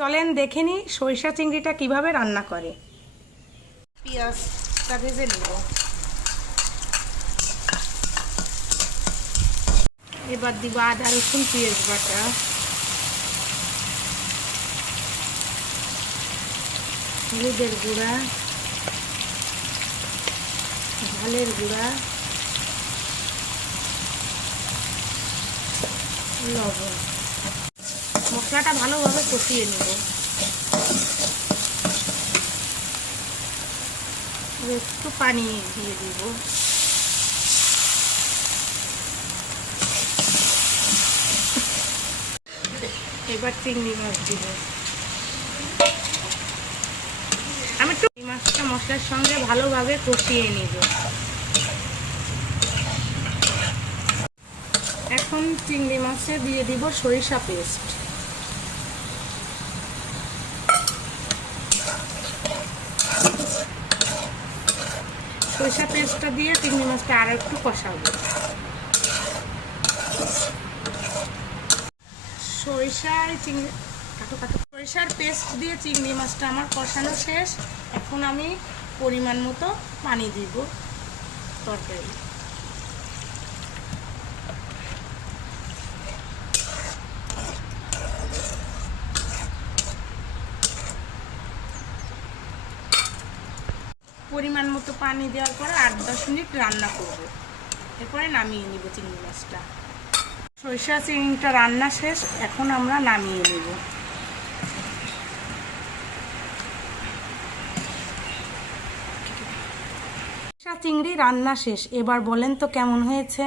চলেন দেখে নিই সরিষা চিংড়িটা কিভাবে রান্না করে। পেঁয়াজটা ভেজে নেব। এবার দিব আদা রসুন পেঁয়াজ বাটা, হলুদের গুঁড়া, ঝালের গুঁড়া, লবণ। মশলাটা ভালোভাবে কষিয়ে নেব। একটু পানি দিয়ে দিব। এবার চিংড়ি মাছ দিব। আমি একটু মাছটা মশলার সঙ্গে ভালোভাবে কষিয়ে নিব। এখন চিংড়ি মাছে দিয়ে দিব সরিষা পেস্ট। সরিষা পেস্টটা দিয়ে চিংড়ি মাছটা আরো একটু কষাবো। সরিষার পেস্ট দিয়ে চিংড়ি মাছটা আমার কষানো শেষ। এখন আমি পরিমাণ মতো পানি দিব তরকারি। পরিমাণ মতো পানি দেওয়ার পরে 8-10 মিনিট রান্না করব। এরপরে নামিয়ে নিব চিংড়ি মাছটা। সরিষা চিংড়িটা রান্না শেষ, এখন আমরা নামিয়ে নেব। সরিষা চিংড়ি রান্না শেষ, এবার বলেন তো কেমন হয়েছে।